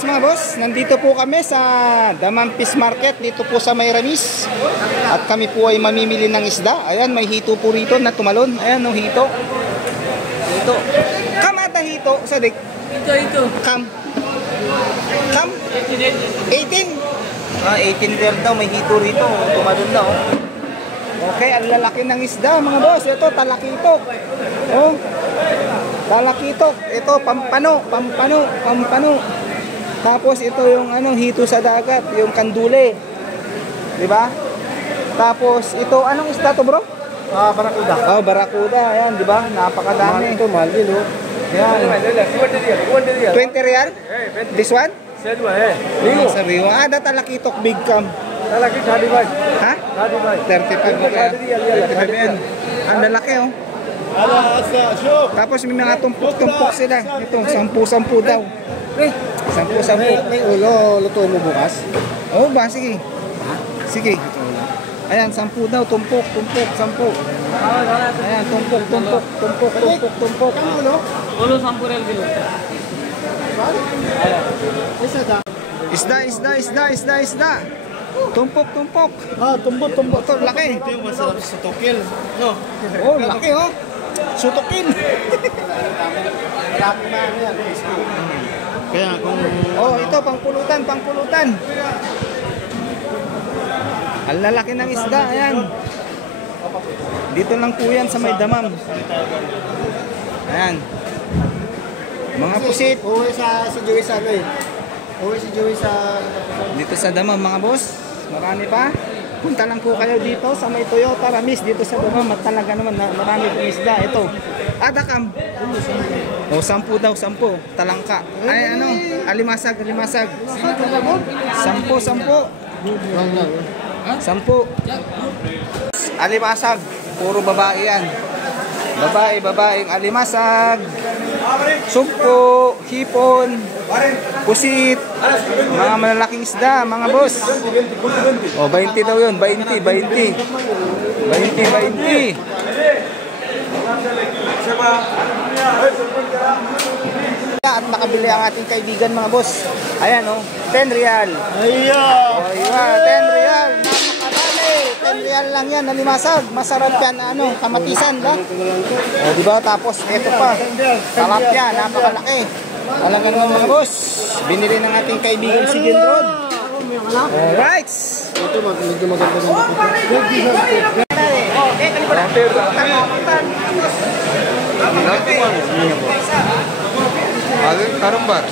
Alright mga boss, nandito po kami sa Daman Fish Market, dito po sa May Ramis. At kami po ay mamimili ng isda. Ayan, may hito po rito na tumalon. Ayan, no, hito. Hito. Kamata hito, sadik. Ito. Kam. 18. 18 real daw, may hito rito. Tumalon daw. Okay, ang lalaki ng isda mga boss. Ito, talakitok. Oh. Talakitok. Ito, pampano. Tapos ito yung hito sa dagat, yung kandule. 'Di ba? Tapos ito, anong isda to, bro? Barakuda. Oh, barakuda. Ayan, 'di ba? Napakadami. Ito, mahal din, oh. Ayan. 20 real? This one? Rigo. Sa Rio. That talakitok big cam. Lalaki, 35. Ha? 35 mo kaya. 35 yan. Ang lalaki, oh. Tapos may mga tumpok-tumpok sila. Ito, 10-10 daw. 10-10. May ulo, luto mo bukas? Oo ba? Sige. Sige. Ayan, 10 daw. Tumpok, 10. Ayan, tumpok. Kano ulo? Ulo 10 real kilo. Isda. Tumpok. Tumpok. Ito, laki. Ito yung masarap sa tokil. No? Oh, laki, oh. Sutukin. Laki na yan. Kaya kung... Oh, ito, pangpulutan. Ang lalaki ng isda, ayan. Dito lang po yan sa May Damam. Ayan. Mga pusit. Uwi si Joey sa Uwi si Joey sa... Dito sa Damam, mga boss. Marami pa. Punta lang po kayo dito sa May Toyota Ramis. Dito sa Damam, at talaga naman marami pong isda. Ito. Adakam. O, 10 daw, 10. Talangka. Ay, alimasag. 10. 10. Alimasag. Puro babae yan. Babaeng alimasag. Sugpo, hipon, pusit, mga malalaking isda, mga boss. O, 20 daw yun. 20. At nakabili ang ating kaibigan, mga boss. Ayan, o, 10 real. O, iwa, 10 real. Napakarami. 10 real lang yan, nalimasag. Masarap yan, kamatisan, ba? O, diba? Tapos, eto pa. Sarap yan, napakalaki. Alam nga mga boss. Binili ng ating kaibigan si Gilrod. Alright. Ito, medyo maganda Karumbar.